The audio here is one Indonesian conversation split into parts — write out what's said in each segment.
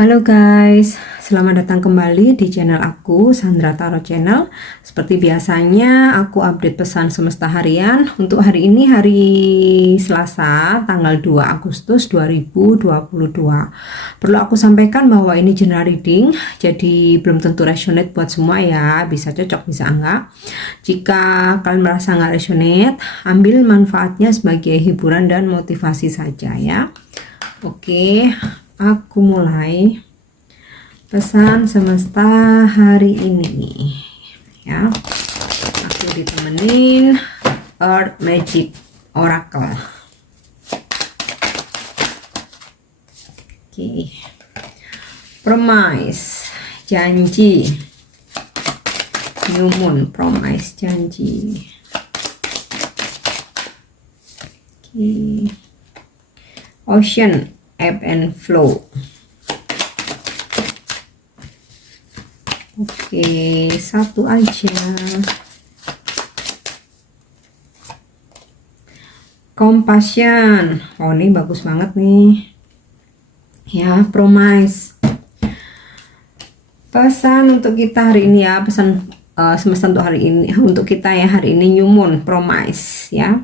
Halo guys, selamat datang kembali di channel aku, Sandra Tarot Channel. Seperti biasanya, aku update pesan semesta harian. Untuk hari ini, hari Selasa, tanggal 2 Agustus 2022. Perlu aku sampaikan bahwa ini general reading, jadi belum tentu resonate buat semua ya. Bisa cocok, bisa enggak. Jika kalian merasa enggak resonate, ambil manfaatnya sebagai hiburan dan motivasi saja ya. Oke. Aku mulai pesan semesta hari ini ya. Aku ditemenin Earth Magic Oracle. Oke. Promise, janji. New Moon, promise, janji. Oke. Ocean, ebb and flow. Oke, satu aja. Compassion. Oh, ini bagus banget nih. Ya, promise. Pesan untuk kita hari ini ya, pesan semesta untuk hari ini, untuk kita ya hari ini, New Moon, promise ya.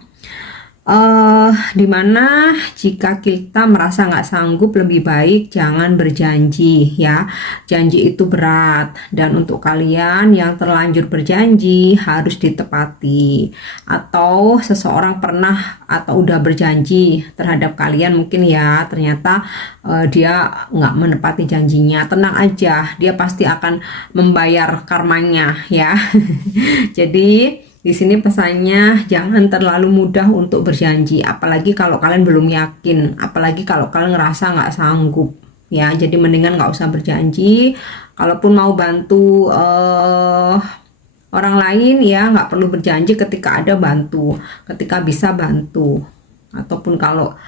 Dimana jika kita merasa nggak sanggup, lebih baik jangan berjanji ya. Janji itu berat, dan untuk kalian yang terlanjur berjanji harus ditepati. Atau seseorang pernah atau udah berjanji terhadap kalian mungkin ya, ternyata dia nggak menepati janjinya. Tenang aja, dia pasti akan membayar karmanya ya. Jadi di sini pesannya jangan terlalu mudah untuk berjanji, apalagi kalau kalian belum yakin, apalagi kalau kalian ngerasa nggak sanggup ya. Jadi mendingan nggak usah berjanji. Kalaupun mau bantu orang lain ya, nggak perlu berjanji. Ketika ada bantu, ketika bisa bantu, ataupun kalau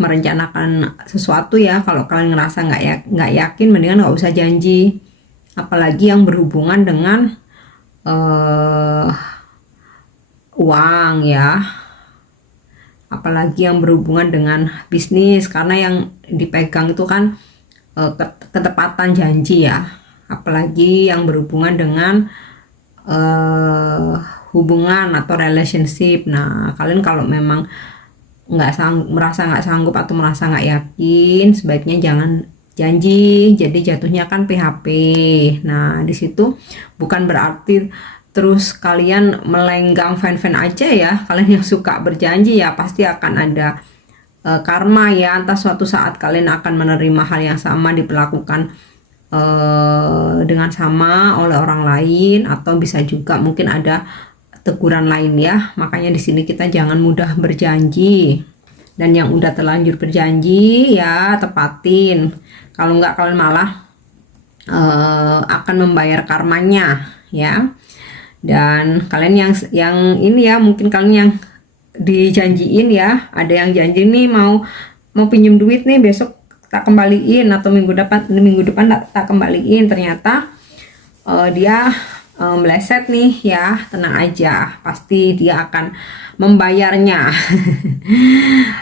merencanakan sesuatu ya, kalau kalian ngerasa nggak yakin, mendingan nggak usah janji. Apalagi yang berhubungan dengan uang ya, apalagi yang berhubungan dengan bisnis, karena yang dipegang itu kan ketepatan janji ya. Apalagi yang berhubungan dengan hubungan atau relationship. Nah, kalian kalau memang merasa nggak sanggup atau merasa nggak yakin, sebaiknya jangan janji. Jadi jatuhnya kan PHP. Nah, di situ bukan berarti terus kalian melenggang fan-fan aja ya. Kalian yang suka berjanji ya pasti akan ada karma ya. Entah suatu saat kalian akan menerima hal yang sama diperlakukan dengan sama oleh orang lain, atau bisa juga mungkin ada teguran lain ya. Makanya di sini kita jangan mudah berjanji. Dan yang udah terlanjur berjanji ya tepatin. Kalau enggak, kalian malah akan membayar karmanya ya. Dan kalian yang ini ya, mungkin kalian yang dijanjiin ya, ada yang janji nih mau pinjem duit nih, besok tak kembaliin, atau minggu depan tak kembaliin. Ternyata dia meleset nih ya. Tenang aja, pasti dia akan membayarnya.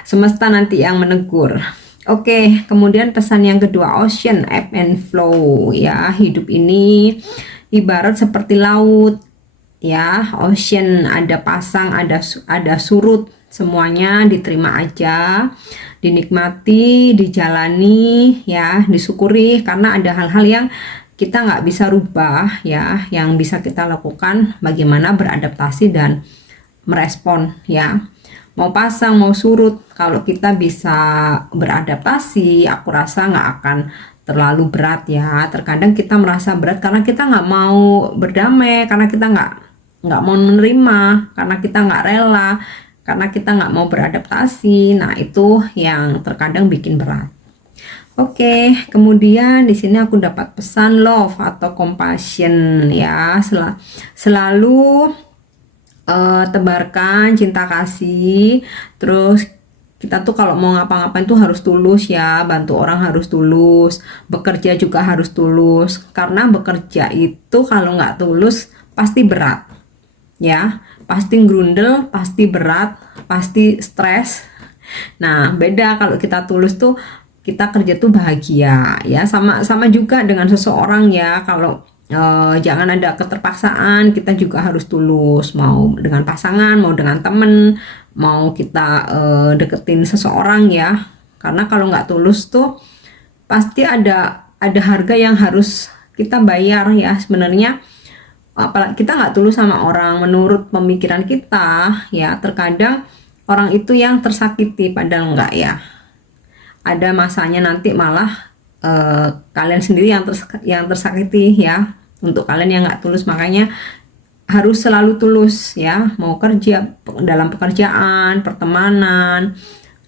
Semesta nanti yang menegur. Oke, kemudian pesan yang kedua, ocean, ebb and flow ya. Hidup ini ibarat seperti laut ya. Ocean, ada pasang, ada surut, semuanya diterima aja, dinikmati, dijalani ya, disyukuri, karena ada hal-hal yang kita nggak bisa rubah ya. Yang bisa kita lakukan bagaimana beradaptasi dan merespon ya. Mau pasang mau surut, kalau kita bisa beradaptasi, aku rasa nggak akan terlalu berat ya. Terkadang kita merasa berat karena kita nggak mau berdamai, karena kita nggak mau menerima, karena kita nggak rela, karena kita nggak mau beradaptasi. Nah, itu yang terkadang bikin berat. Oke, kemudian di sini aku dapat pesan love atau compassion ya. Selalu tebarkan cinta kasih. Terus kita tuh kalau mau ngapa-ngapain tuh harus tulus ya. Bantu orang harus tulus, bekerja juga harus tulus. Karena bekerja itu kalau nggak tulus pasti berat ya, pasti grundel, pasti berat, pasti stres. Nah, beda kalau kita tulus tuh kita kerja tuh bahagia ya. Sama juga dengan seseorang ya, kalau jangan ada keterpaksaan, kita juga harus tulus, mau dengan pasangan, mau dengan temen, mau kita deketin seseorang ya. Karena kalau nggak tulus tuh pasti ada harga yang harus kita bayar ya sebenarnya. Apalagi kita nggak tulus sama orang, menurut pemikiran kita ya, terkadang orang itu yang tersakiti padahal enggak ya. Ada masanya nanti malah kalian sendiri yang tersakiti ya, untuk kalian yang nggak tulus. Makanya harus selalu tulus ya, mau kerja, dalam pekerjaan, pertemanan,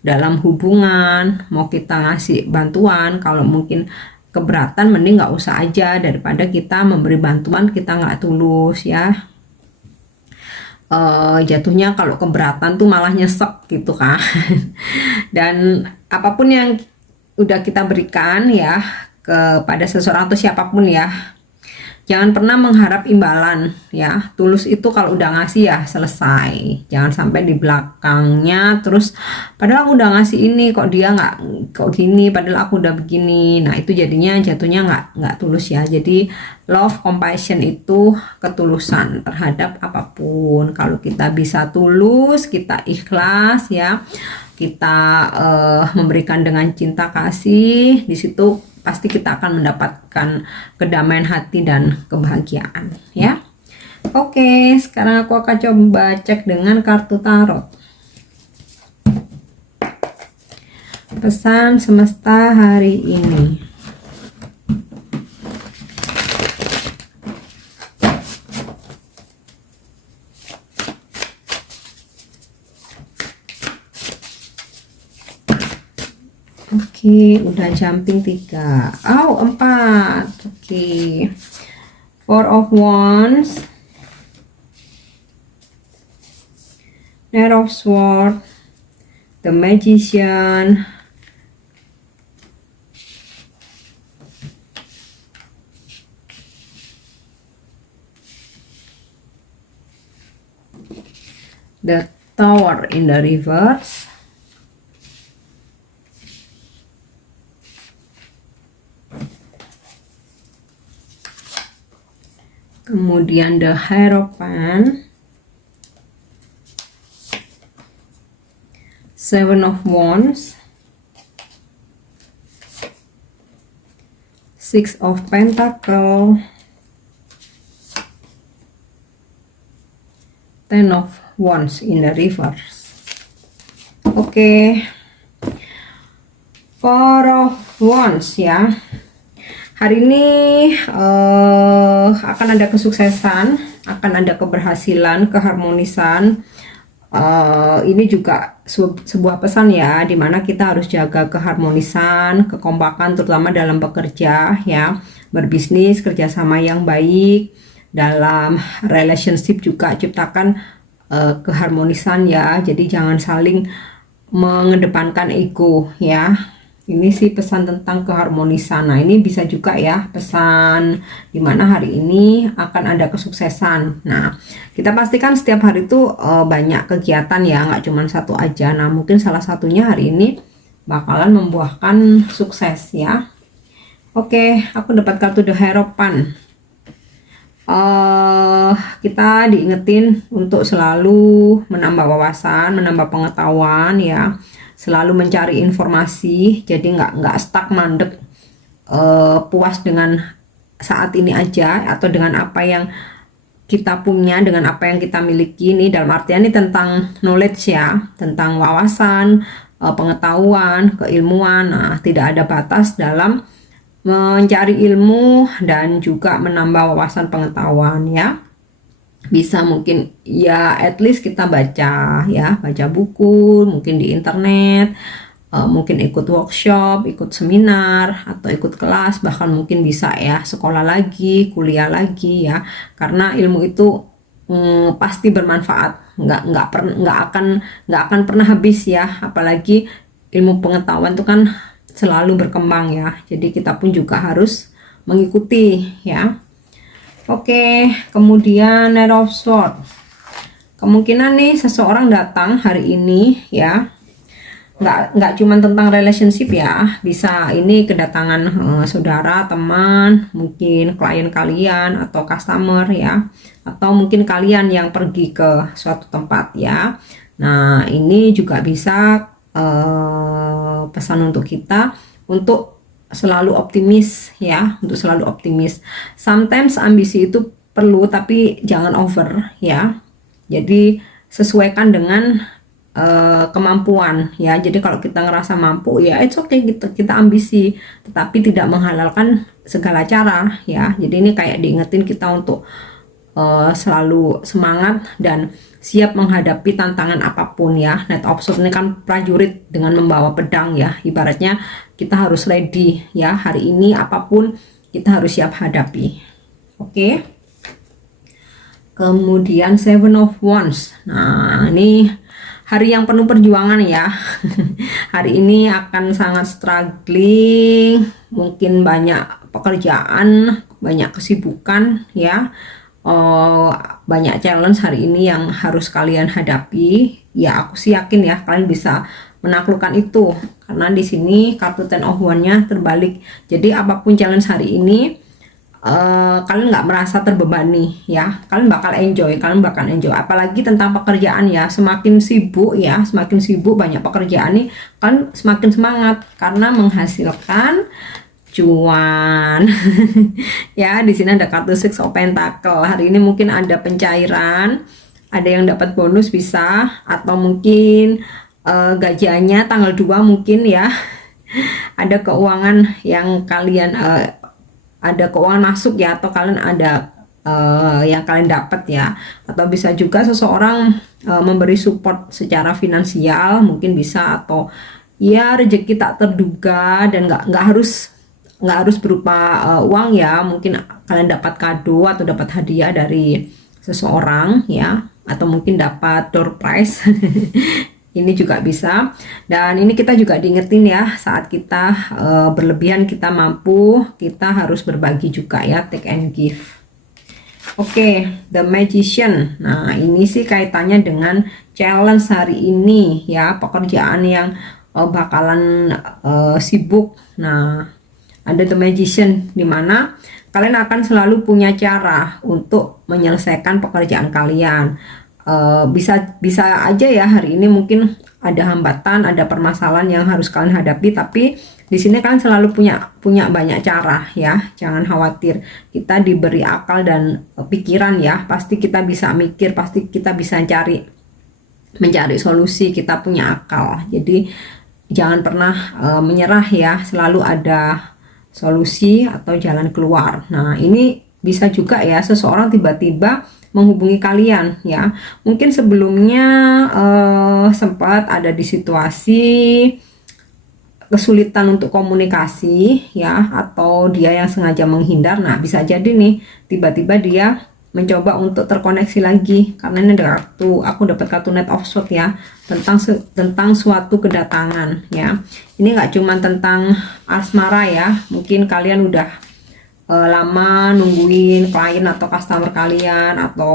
dalam hubungan, mau kita ngasih bantuan, kalau mungkin keberatan mending nggak usah aja, daripada kita memberi bantuan kita nggak tulus ya. Jatuhnya kalau keberatan tuh malah nyesek gitu kan. Dan apapun yang udah kita berikan ya kepada seseorang atau siapapun ya, jangan pernah mengharap imbalan ya. Tulus itu kalau udah ngasih ya selesai. Jangan sampai di belakangnya terus, padahal aku udah ngasih ini kok dia kok gini, padahal aku udah begini. Nah itu jatuhnya nggak tulus ya. Jadi love, compassion itu ketulusan terhadap apapun. Kalau kita bisa tulus, kita ikhlas ya, kita memberikan dengan cinta kasih, di situ pasti kita akan mendapatkan kedamaian hati dan kebahagiaan ya. Oke, sekarang aku akan coba cek dengan kartu tarot. Pesan semesta hari ini. Oke, udah jumping 3. Oh, 4. Oke. 4 of Wands. Knight of Swords. The Magician. The Tower in the reverse. Kemudian the Hierophant, 7 of Wands, 6 of Pentacles, 10 of Wands in the reverse. Oke, 4 of Wands ya. Hari ini akan ada kesuksesan, akan ada keberhasilan, keharmonisan. Ini juga sebuah pesan ya, dimana kita harus jaga keharmonisan, kekompakan, terutama dalam bekerja ya, berbisnis, kerjasama yang baik, dalam relationship juga ciptakan keharmonisan ya. Jadi jangan saling mengedepankan ego ya. Ini sih pesan tentang keharmonisan. Nah ini bisa juga ya pesan dimana hari ini akan ada kesuksesan. Nah kita pastikan setiap hari itu banyak kegiatan ya, nggak cuma satu aja. Nah mungkin salah satunya hari ini bakalan membuahkan sukses ya. Oke, aku dapat kartu The Hierophant. Kita diingetin untuk selalu menambah wawasan, menambah pengetahuan ya, selalu mencari informasi, jadi nggak stuck mandek, puas dengan saat ini aja atau dengan apa yang kita punya, dengan apa yang kita miliki. Ini dalam artian ini tentang knowledge ya, tentang wawasan, pengetahuan, keilmuan. Nah tidak ada batas dalam mencari ilmu dan juga menambah wawasan pengetahuan ya. Bisa mungkin ya at least kita baca ya, baca buku mungkin di internet, mungkin ikut workshop, ikut seminar atau ikut kelas, bahkan mungkin bisa ya sekolah lagi, kuliah lagi ya, karena ilmu itu pasti bermanfaat, nggak akan pernah habis ya. Apalagi ilmu pengetahuan itu kan selalu berkembang ya, jadi kita pun juga harus mengikuti ya. Oke, kemudian Knight of Swords. Kemungkinan nih seseorang datang hari ini ya, nggak cuma tentang relationship ya, bisa ini kedatangan saudara, teman, mungkin klien kalian atau customer ya, atau mungkin kalian yang pergi ke suatu tempat ya. Nah ini juga bisa pesan untuk kita untuk selalu optimis ya, untuk selalu optimis. Sometimes ambisi itu perlu tapi jangan over ya. Jadi sesuaikan dengan kemampuan ya. Jadi kalau kita ngerasa mampu ya it's okay, kita ambisi, tetapi tidak menghalalkan segala cara ya. Jadi ini kayak diingetin kita untuk selalu semangat dan siap menghadapi tantangan apapun ya. Knight of Swords ini kan prajurit dengan membawa pedang ya, ibaratnya kita harus ready ya, hari ini apapun kita harus siap hadapi. Oke. Kemudian Seven of Wands. Nah ini hari yang penuh perjuangan ya. Hari ini akan sangat struggling, mungkin banyak pekerjaan, banyak kesibukan ya. Banyak challenge hari ini yang harus kalian hadapi ya. Aku sih yakin ya kalian bisa menaklukkan itu, karena di sini kartu Ten of Wands-nya terbalik. Jadi apapun challenge hari ini kalian nggak merasa terbebani ya, kalian bakal enjoy, apalagi tentang pekerjaan ya. Semakin sibuk ya, semakin sibuk banyak pekerjaan nih, kalian semakin semangat karena menghasilkan cuan. Ya di sini ada kartu Six of Pentacle. Hari ini mungkin ada pencairan, ada yang dapat bonus bisa, atau mungkin gajiannya tanggal 2 mungkin ya. Ada keuangan yang kalian ada keuangan masuk ya, atau kalian ada yang kalian dapat ya, atau bisa juga seseorang memberi support secara finansial mungkin bisa, atau ya rezeki tak terduga dan nggak harus berupa uang ya, mungkin kalian dapat kado atau dapat hadiah dari seseorang ya, atau mungkin dapat door prize. Ini juga bisa. Dan ini kita juga diingetin ya, saat kita berlebihan, kita mampu, kita harus berbagi juga ya, take and give. Oke, The Magician. Nah ini sih kaitannya dengan challenge hari ini ya, pekerjaan yang bakalan sibuk. Nah ada The Magician, dimana kalian akan selalu punya cara untuk menyelesaikan pekerjaan kalian. Bisa aja ya hari ini mungkin ada hambatan, ada permasalahan yang harus kalian hadapi, tapi di sini kalian selalu punya banyak cara ya. Jangan khawatir, kita diberi akal dan pikiran ya, pasti kita bisa mikir, pasti kita bisa mencari solusi, kita punya akal. Jadi jangan pernah menyerah ya, selalu ada solusi atau jalan keluar. Nah ini bisa juga ya, seseorang tiba-tiba menghubungi kalian ya, mungkin sebelumnya sempat ada di situasi kesulitan untuk komunikasi ya, atau dia yang sengaja menghindar. Nah bisa jadi nih tiba-tiba dia mencoba untuk terkoneksi lagi, karena ini ada kartu, aku dapat kartu Knight of Swords ya, tentang suatu kedatangan ya. Ini nggak cuma tentang asmara ya, mungkin kalian udah lama nungguin klien atau customer kalian, atau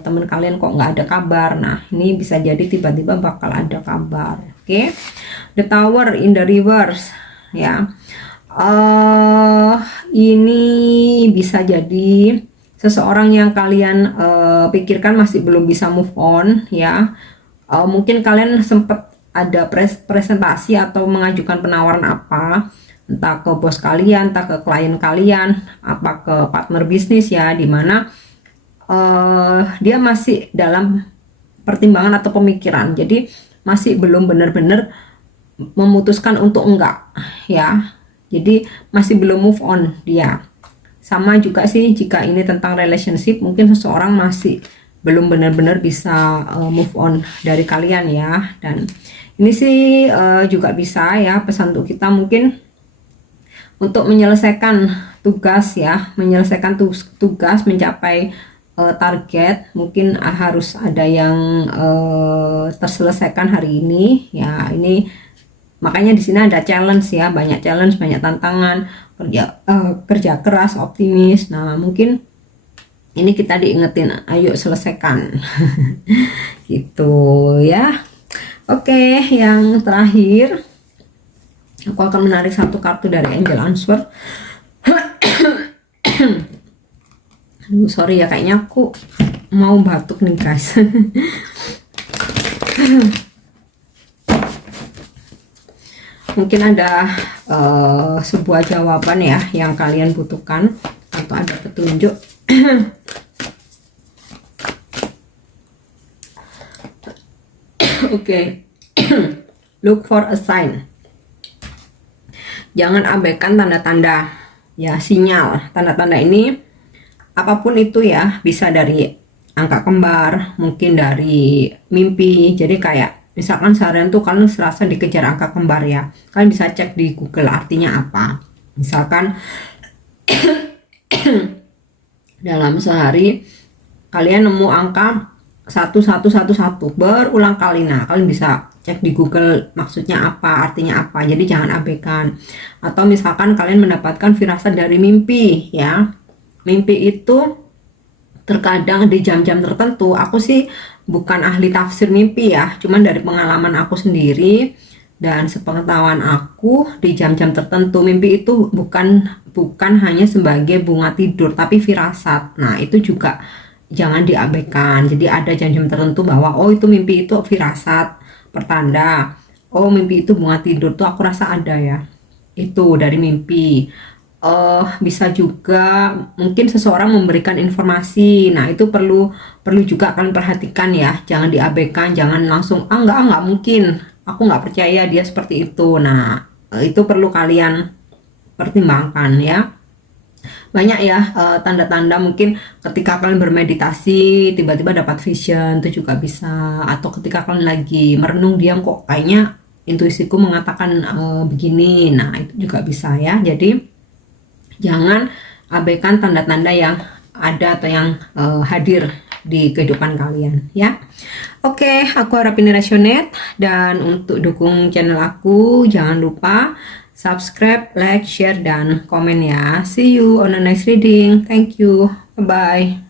teman kalian kok nggak ada kabar. Nah ini bisa jadi tiba-tiba bakal ada kabar. Oke. The Tower in the reverse ya. Ini bisa jadi seseorang yang kalian pikirkan masih belum bisa move on ya. Mungkin kalian sempat ada presentasi atau mengajukan penawaran apa, entah ke bos kalian, entah ke klien kalian, apa ke partner bisnis ya, dimana dia masih dalam pertimbangan atau pemikiran, jadi masih belum benar-benar memutuskan untuk enggak ya, jadi masih belum move on dia. Sama juga sih jika ini tentang relationship, mungkin seseorang masih belum benar-benar bisa move on dari kalian ya. Dan ini sih juga bisa ya, pesan untuk kita mungkin untuk menyelesaikan tugas ya, menyelesaikan tugas, mencapai target, mungkin harus ada yang terselesaikan hari ini ya. Ini makanya di sini ada challenge ya, banyak challenge, banyak tantangan, kerja keras, optimis. Nah mungkin ini kita diingetin, ayo selesaikan. Gitu ya. Oke, yang terakhir aku akan menarik satu kartu dari Angel Answer. Aduh, sorry ya, kayaknya aku mau batuk nih guys. Mungkin ada sebuah jawaban ya yang kalian butuhkan atau ada petunjuk. Oke. Look for a sign. Jangan abaikan tanda-tanda ya, sinyal. Tanda-tanda ini apapun itu ya, bisa dari angka kembar, mungkin dari mimpi. Jadi kayak misalkan seharian tuh kalian serasa dikejar angka kembar ya, kalian bisa cek di Google artinya apa. Misalkan dalam sehari kalian nemu angka 1111 berulang kali, nah kalian bisa cek di Google maksudnya apa, artinya apa. Jadi jangan abaikan. Atau misalkan kalian mendapatkan firasat dari mimpi ya, mimpi itu terkadang di jam-jam tertentu, aku sih bukan ahli tafsir mimpi ya, cuman dari pengalaman aku sendiri dan sepengetahuan aku, di jam-jam tertentu mimpi itu bukan hanya sebagai bunga tidur tapi firasat. Nah itu juga jangan diabaikan. Jadi ada jam-jam tertentu bahwa oh itu mimpi itu firasat pertanda, oh mimpi itu bunga tidur, tuh aku rasa ada ya, itu dari mimpi. Bisa juga mungkin seseorang memberikan informasi, nah itu perlu juga kalian perhatikan ya, jangan diabaikan, jangan langsung enggak mungkin, aku nggak percaya dia seperti itu. Nah itu perlu kalian pertimbangkan ya. Banyak ya tanda-tanda, mungkin ketika kalian bermeditasi tiba-tiba dapat vision, itu juga bisa. Atau ketika kalian lagi merenung diam, kok kayaknya intuisiku mengatakan begini, nah itu juga bisa ya. Jadi jangan abaikan tanda-tanda yang ada atau yang hadir di kehidupan kalian ya. Oke, aku harap ini resonate, dan untuk dukung channel aku jangan lupa subscribe, like, share, dan komen ya. See you on the next reading. Thank you. Bye bye.